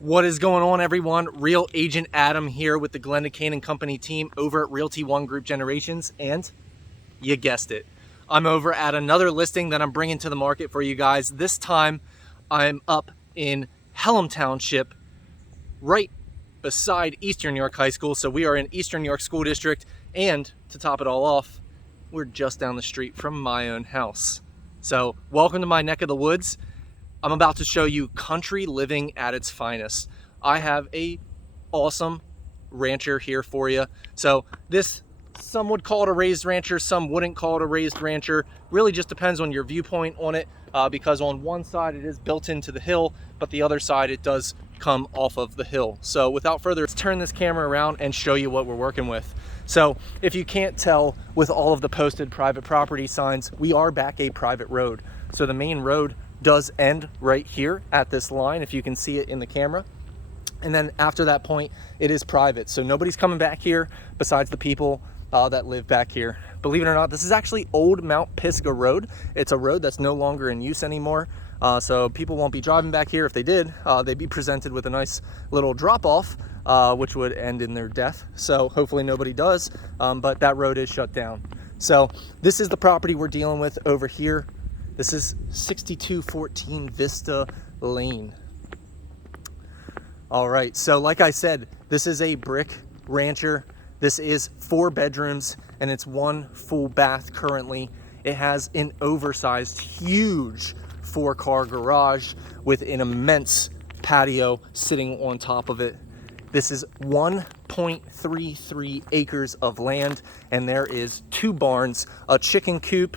What is going on, everyone? Real Agent Adam here with the Glendon and Company team over at Realty One Group Generations, and you guessed it, I'm over at another listing that I'm bringing to the market for you guys. This time, I'm up in Pelham Township, right beside Eastern New York High School. So we are in Eastern New York School District, and to top it all off, we're just down the street from my own house. So welcome to my neck of the woods. I'm about to show you country living at its finest. I have a awesome rancher here for you. So this, some would call it a raised rancher, some wouldn't call it a raised rancher. Really just depends on your viewpoint on it, because on one side it is built into the hill, but the other side it does come off of the hill. So without further, let's turn this camera around and show you what we're working with. So if you can't tell with all of the posted private property signs, we are back a private road. So the main road does end right here at this line, if you can see it in the camera. And then after that point, it is private. So nobody's coming back here besides the people that live back here. Believe it or not, this is actually old Mount Pisgah Road. It's a road that's no longer in use anymore. So people won't be driving back here. If they did, they'd be presented with a nice little drop off, which would end in their death. So hopefully nobody does, but that road is shut down. So this is the property we're dealing with over here. This is 6214 Vista Lane. All right, so like I said, this is a brick rancher. This is 4 bedrooms and it's 1 full bath currently. It has an oversized, huge 4-car garage with an immense patio sitting on top of it. This is 1.33 acres of land, and there is 2 barns, a chicken coop,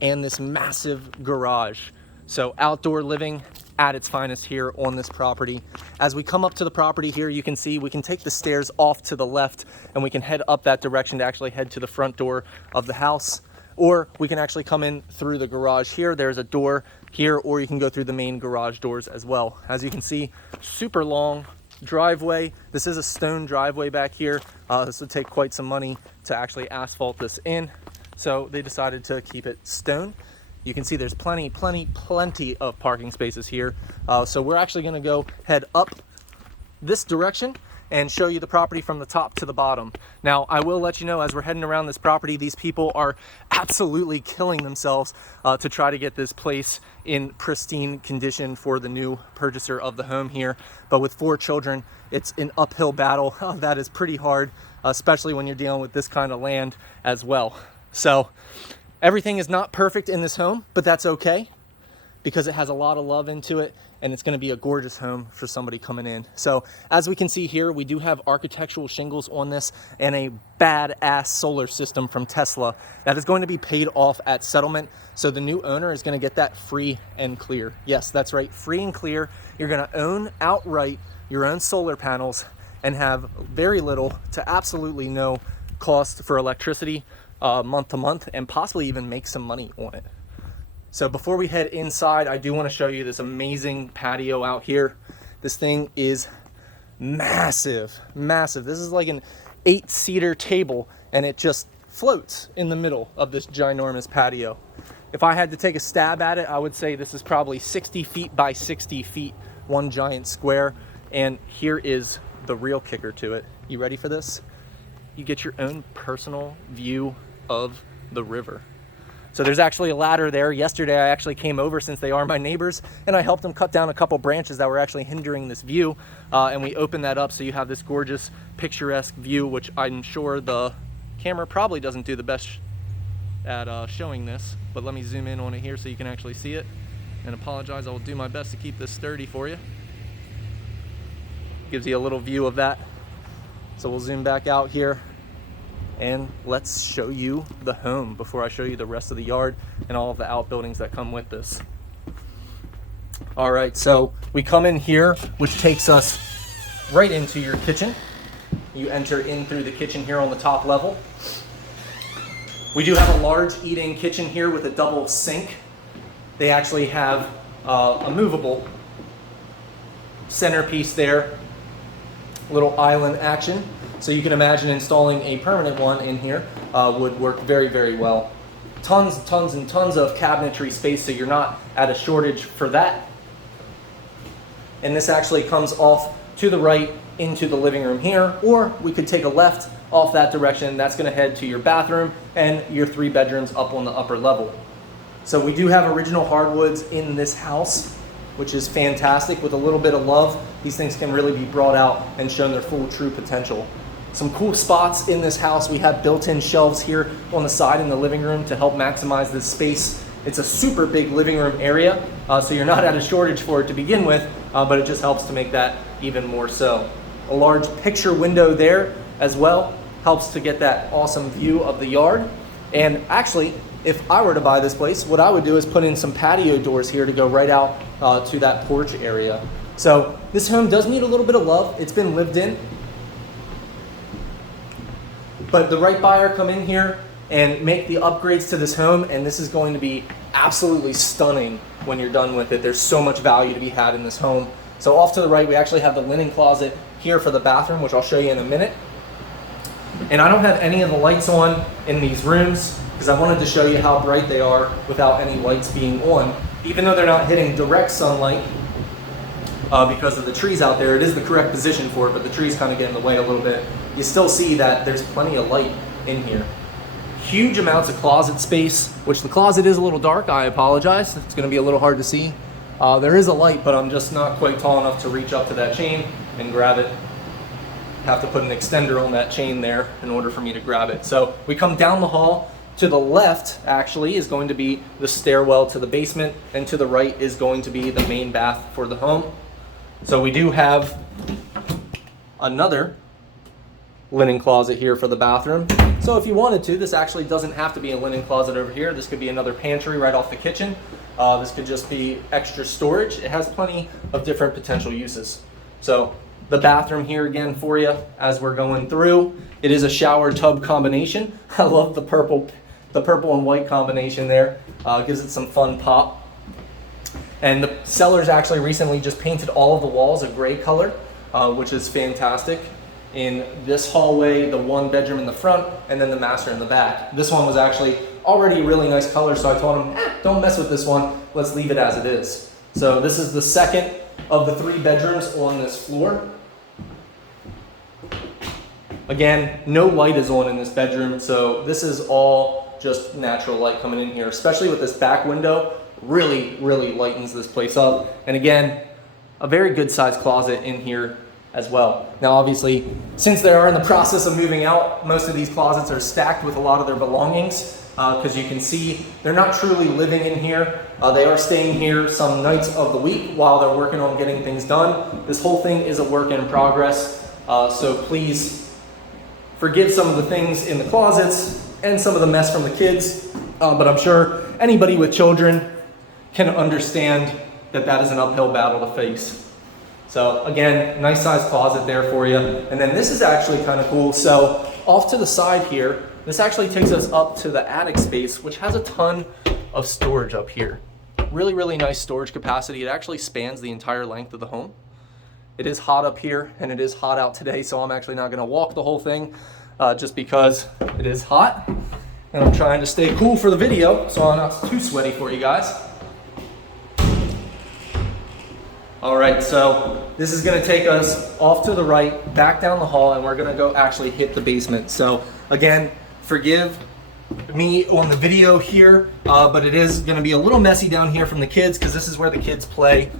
and this massive garage. So outdoor living at its finest here on this property. As we come up to the property here, you can see we can take the stairs off to the left and we can head up that direction to actually head to the front door of the house. Or we can actually come in through the garage here. There's a door here, or you can go through the main garage doors as well. As you can see, super long driveway. This is a stone driveway back here. This would take quite some money to actually asphalt this in. So they decided to keep it stone. You can see there's plenty of parking spaces here. So we're actually gonna go head up this direction and show you the property from the top to the bottom. Now, I will let you know, as we're heading around this property, these people are absolutely killing themselves to try to get this place in pristine condition for the new purchaser of the home here. But with 4 children, it's an uphill battle. That is pretty hard, especially when you're dealing with this kind of land as well. So everything is not perfect in this home, but that's okay because it has a lot of love into it, and it's gonna be a gorgeous home for somebody coming in. So as we can see here, we do have architectural shingles on this and a badass solar system from Tesla that is going to be paid off at settlement. So the new owner is gonna get that free and clear. Yes, that's right, free and clear. You're gonna own outright your own solar panels and have very little to absolutely no cost for electricity month to month, and possibly even make some money on it. So before we head inside, I do want to show you this amazing patio out here. This thing is massive. This is like an 8-seater table, and it just floats in the middle of this ginormous patio. If I had to take a stab at it, I would say this is probably 60 feet by 60 feet, one giant square. And here is the real kicker to it. You ready for this? You get your own personal view of the river. So there's actually a ladder there. Yesterday I actually came over, since they are my neighbors, and I helped them cut down a couple branches that were actually hindering this view, and we opened that up so you have this gorgeous picturesque view, which I'm sure the camera probably doesn't do the best at showing this, but let me zoom in on it here so you can actually see it, and apologize, I will do my best to keep this sturdy for you. Gives you a little view of that. So we'll zoom back out here and let's show you the home before I show you the rest of the yard and all of the outbuildings that come with this. All right, so we come in here, which takes us right into your kitchen. You enter in through the kitchen here on the top level. We do have a large eat-in kitchen here with a double sink. They actually have a movable centerpiece there, little island action. So you can imagine installing a permanent one in here would work very well. Tons of cabinetry space, so you're not at a shortage for that. and this actually comes off to the right into the living room here, or we could take a left off that direction. That's going to head to your bathroom and your 3 bedrooms up on the upper level. So we do have original hardwoods in this house, which is fantastic. With a little bit of love, these things can really be brought out and shown their full true potential. Some cool spots in this house. We have built-in shelves here on the side in the living room to help maximize this space. It's a super big living room area, so you're not at a shortage for it to begin with, but it just helps to make that even more so. A large picture window there as well helps to get that awesome view of the yard. And actually, if I were to buy this place, what I would do is put in some patio doors here to go right out to that porch area. So this home does need a little bit of love. It's been lived in. But the right buyer come in here and make the upgrades to this home, and this is going to be absolutely stunning when you're done with it. There's so much value to be had in this home. So off to the right, we actually have the linen closet here for the bathroom, which I'll show you in a minute. And I don't have any of the lights on in these rooms because I wanted to show you how bright they are without any lights being on. Even though they're not hitting direct sunlight because of the trees out there, it is the correct position for it, but the trees kind of get in the way a little bit. You still see that there's plenty of light in here. Huge amounts of closet space, which the closet is a little dark. I apologize. It's going to be a little hard to see. There is a light, but I'm just not quite tall enough to reach up to that chain and grab it. Have to put an extender on that chain there in order for me to grab it. So we come down the hall. To the left, actually, is going to be the stairwell to the basement, and to the right is going to be the main bath for the home. So we do have another linen closet here for the bathroom. So if you wanted to, this actually doesn't have to be a linen closet over here. This could be another pantry right off the kitchen. This could just be extra storage. It has plenty of different potential uses. So the bathroom here again for you as we're going through. It is a shower tub combination. I love the purple and white combination there. Gives it some fun pop. And the sellers actually recently just painted all of the walls a gray color, which is fantastic. In this hallway, the 1 bedroom in the front, and then the master in the back. This one was actually already a really nice color, so I told them, don't mess with this one. Let's leave it as it is. So this is the second of the 3 bedrooms on this floor. Again, no light is on in this bedroom, so this is all just natural light coming in here, especially with this back window. Really, really lightens this place up. And again, a very good sized closet in here as well. Now, obviously, since they are in the process of moving out, most of these closets are stacked with a lot of their belongings, because you can see they're not truly living in here. They are staying here some nights of the week while they're working on getting things done. This whole thing is a work in progress, so please forgive some of the things in the closets and some of the mess from the kids, but I'm sure anybody with children can understand that that is an uphill battle to face. So again, nice sized closet there for you. And then this is actually kind of cool. So off to the side here, this actually takes us up to the attic space, which has a ton of storage up here. Really, really nice storage capacity. It actually spans the entire length of the home. It is hot up here and it is hot out today, so I'm actually not gonna walk the whole thing just because it is hot. And I'm trying to stay cool for the video, so I'm not too sweaty for you guys. All right, so this is gonna take us off to the right, back down the hall, and we're gonna go actually hit the basement. So again, forgive me on the video here, but it is gonna be a little messy down here from the kids because this is where the kids play.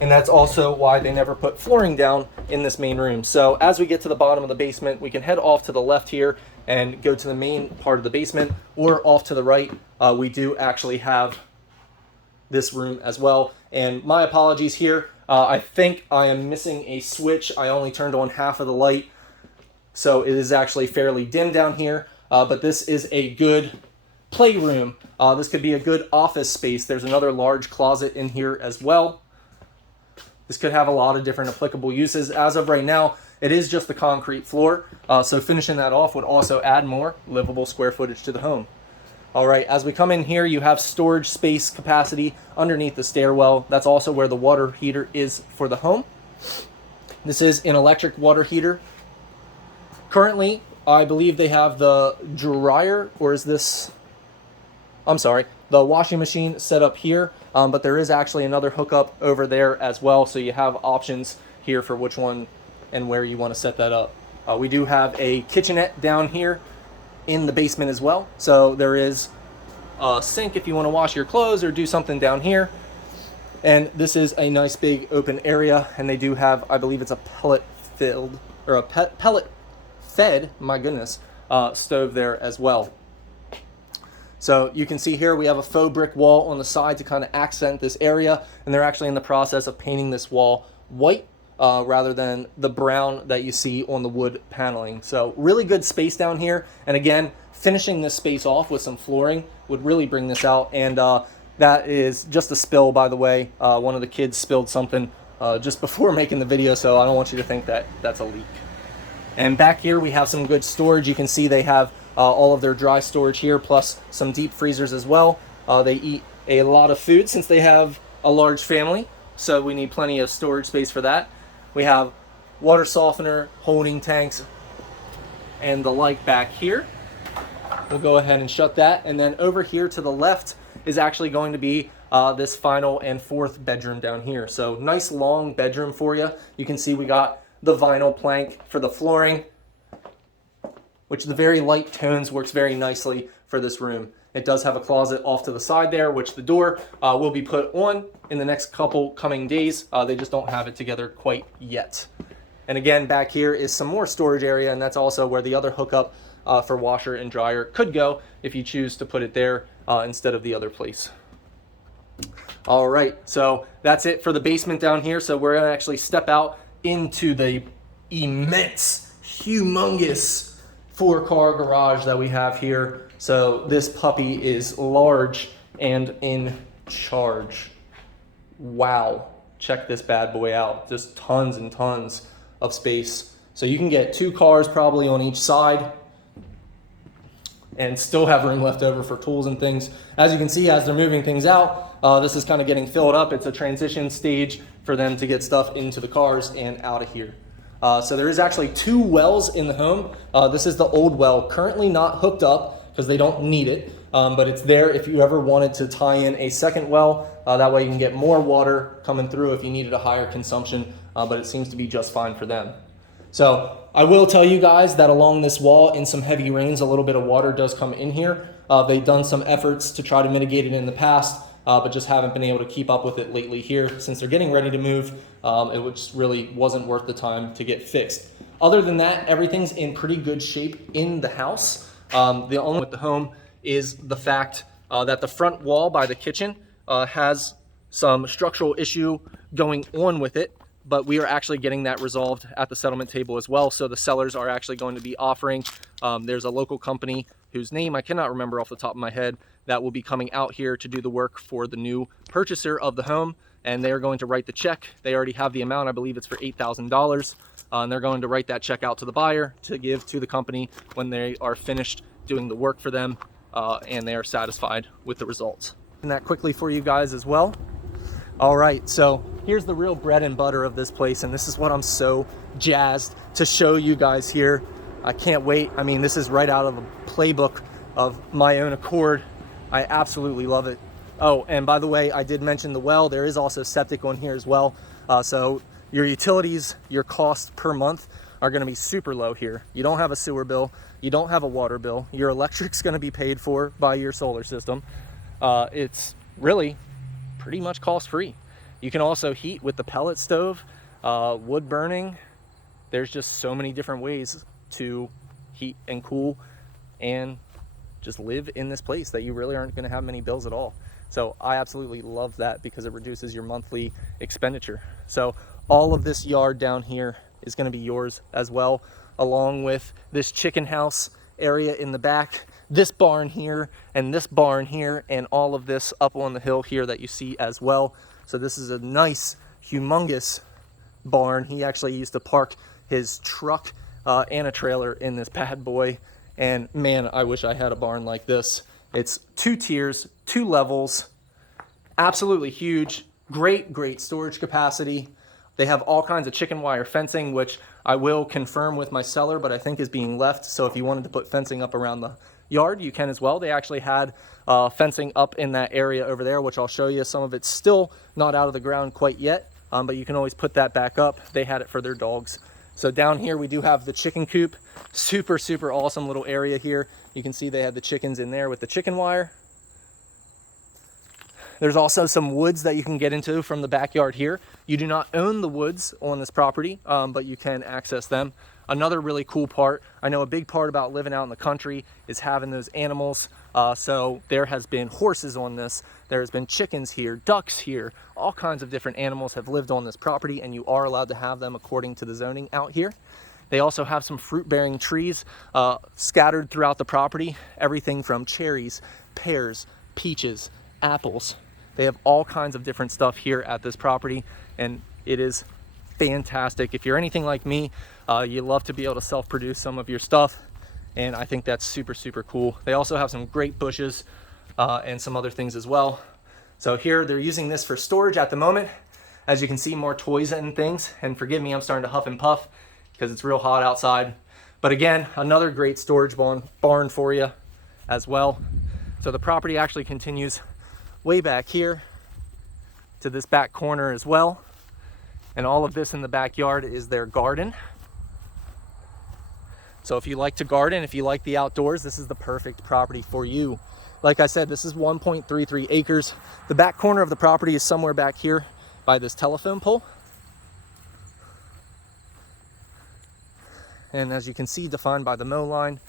And that's also why they never put flooring down in this main room. So as we get to the bottom of the basement, we can head off to the left here and go to the main part of the basement, or off to the right, we do actually have this room as well. And my apologies here. I think I am missing a switch. I only turned on half of the light, so it is actually fairly dim down here, but this is a good playroom. This could be a good office space. There's another large closet in here as well. This could have a lot of different applicable uses. As of right now, it is just the concrete floor, so finishing that off would also add more livable square footage to the home. All right, as we come in here, you have storage space capacity underneath the stairwell. That's also where the water heater is for the home. This is an electric water heater. Currently, I believe they have the dryer, or is this, I'm sorry, the washing machine set up here, but there is actually another hookup over there as well. So you have options here for which one and where you want to set that up. We do have a kitchenette down here in the basement as well. So there is a sink if you want to wash your clothes or do something down here. And this is a nice big open area, and they do have, I believe it's a pellet filled, or a pellet fed, my goodness, stove there as well. So you can see here we have a faux brick wall on the side to kind of accent this area, and they're actually in the process of painting this wall white rather than the brown that you see on the wood paneling. So really good space down here, and again, finishing this space off with some flooring would really bring this out. And that is just a spill, by the way. One of the kids spilled something just before making the video, so I don't want you to think that that's a leak. And back here we have some good storage. You can see they have all of their dry storage here, plus some deep freezers as well. They eat a lot of food since they have a large family, so we need plenty of storage space for that. We have water softener, holding tanks, and the like back here. We'll go ahead and shut that. And then over here to the left is actually going to be this final and fourth bedroom down here. So nice long bedroom for you. You can see we got the vinyl plank for the flooring, which the very light tones works very nicely for this room. It does have a closet off to the side there, which the door will be put on in the next couple coming days. They just don't have it together quite yet. And again, back here is some more storage area, and that's also where the other hookup for washer and dryer could go if you choose to put it there instead of the other place. All right, so that's it for the basement down here. So we're gonna actually step out into the immense, humongous 4-car garage that we have here. So this puppy is large and in charge. Wow, check this bad boy out. Just tons and tons of space. So you can get 2 cars probably on each side and still have room left over for tools and things. As you can see, as they're moving things out, this is kind of getting filled up. It's a transition stage for them to get stuff into the cars and out of here. So there is actually 2 wells in the home. This is the old well, currently not hooked up because they don't need it, but it's there if you ever wanted to tie in a second well. That way you can get more water coming through if you needed a higher consumption, but it seems to be just fine for them. So I will tell you guys that along this wall, in some heavy rains, a little bit of water does come in here. They've done some efforts to try to mitigate it in the past, but just haven't been able to keep up with it lately here. Since they're getting ready to move, it just really wasn't worth the time to get fixed. Other than that, everything's in pretty good shape in the house. The only with the home is the fact that the front wall by the kitchen has some structural issue going on with it, but we are actually getting that resolved at the settlement table as well. So the sellers are actually going to be offering, there's a local company whose name I cannot remember off the top of my head, that will be coming out here to do the work for the new purchaser of the home, and they are going to write the check. They already have the amount, I believe it's for $8,000, and they're going to write that check out to the buyer to give to the company when they are finished doing the work for them, and they are satisfied with the results. And that quickly for you guys as well. All right, so here's the real bread and butter of this place, and this is what I'm so jazzed to show you guys here. I can't wait. I mean, this is right out of a playbook of my own accord. I absolutely love it. Oh, and by the way, I did mention the well. There is also septic on here as well. So your utilities, your cost per month are gonna be super low here. You don't have a sewer bill. You don't have a water bill. Your electric's gonna be paid for by your solar system. It's really pretty much cost-free. You can also heat with the pellet stove, wood burning. There's just so many different ways to heat and cool and just live in this place that you really aren't going to have many bills at all. So I absolutely love that because it reduces your monthly expenditure. So all of this yard down here is going to be yours as well, along with this chicken house area in the back, this barn here, and this barn here, and all of this up on the hill here that you see as well. So this is a nice, humongous barn. He actually used to park his truck and a trailer in this bad boy. And man, I wish I had a barn like this. It's 2 tiers, 2 levels, absolutely huge, great storage capacity. They have all kinds of chicken wire fencing, which I will confirm with my seller, but I think is being left. So if you wanted to put fencing up around yard, you can as well. They actually had fencing up in that area over there, which I'll show you. Some of it's still not out of the ground quite yet, but you can always put that back up. They had it for their dogs. So down here we do have the chicken coop. Super, super awesome little area here. You can see they had the chickens in there with the chicken wire. There's also some woods that you can get into from the backyard here. You do not own the woods on this property, but you can access them. Another really cool part, I know a big part about living out in the country is having those animals. So there has been horses on this, there's been chickens here, ducks here, all kinds of different animals have lived on this property, and you are allowed to have them according to the zoning out here. They also have some fruit-bearing trees scattered throughout the property, everything from cherries, pears, peaches, apples. They have all kinds of different stuff here at this property, and it is fantastic. If you're anything like me, you love to be able to self-produce some of your stuff, and I think that's super, super cool. They also have some great bushes and some other things as well. So here they're using this for storage at the moment. As you can see, more toys and things, and forgive me, I'm starting to huff and puff because it's real hot outside. But again, another great storage barn for you as well. So the property actually continues way back here to this back corner as well. And all of this in the backyard is their garden. So if you like to garden, if you like the outdoors, this is the perfect property for you. Like I said, this is 1.33 acres. The back corner of the property is somewhere back here by this telephone pole. And as you can see, defined by the mow line,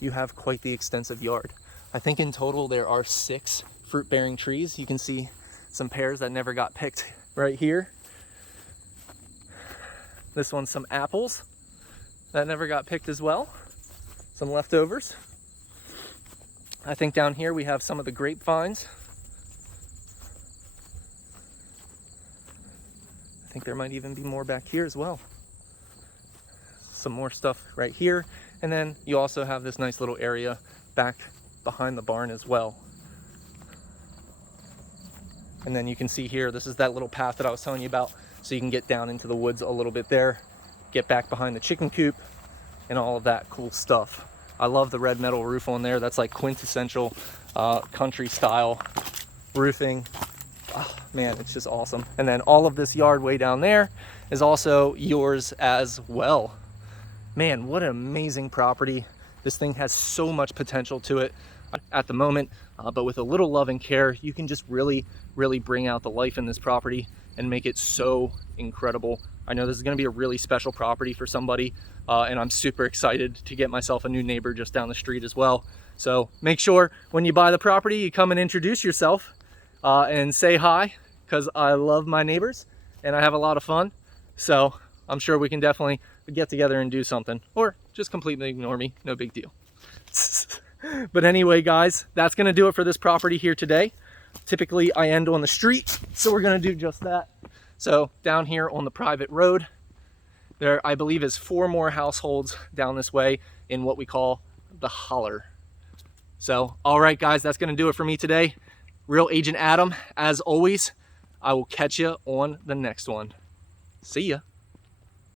you have quite the extensive yard. I think in total there are 6 fruit-bearing trees. You can see some pears that never got picked right here. This one's some apples that never got picked as well. Some leftovers. I think down here we have some of the grapevines. I think there might even be more back here as well. Some more stuff right here. And then you also have this nice little area back behind the barn as well. And then you can see here, this is that little path that I was telling you about. So you can get down into the woods a little bit there, get back behind the chicken coop, and all of that cool stuff. I love the red metal roof on there. That's like quintessential country style roofing. Oh, man, it's just awesome. And then all of this yard way down there is also yours as well. Man, what an amazing property. This thing has so much potential to it at the moment, but with a little love and care, you can just really, really bring out the life in this property and make it so incredible. I know this is going to be a really special property for somebody, and I'm super excited to get myself a new neighbor just down the street as well. So make sure when you buy the property, you come and introduce yourself and say hi, because I love my neighbors and I have a lot of fun. So I'm sure we can definitely get together and do something, or just completely ignore me, no big deal. But anyway, guys, that's going to do it for this property here today. Typically I end on the street, so we're going to do just that. So down here on the private road, there I believe is 4 more households down this way in what we call the holler. So all right, guys, that's going to do it for me today. Real Agent Adam, as always. I will catch you on the next one. See ya.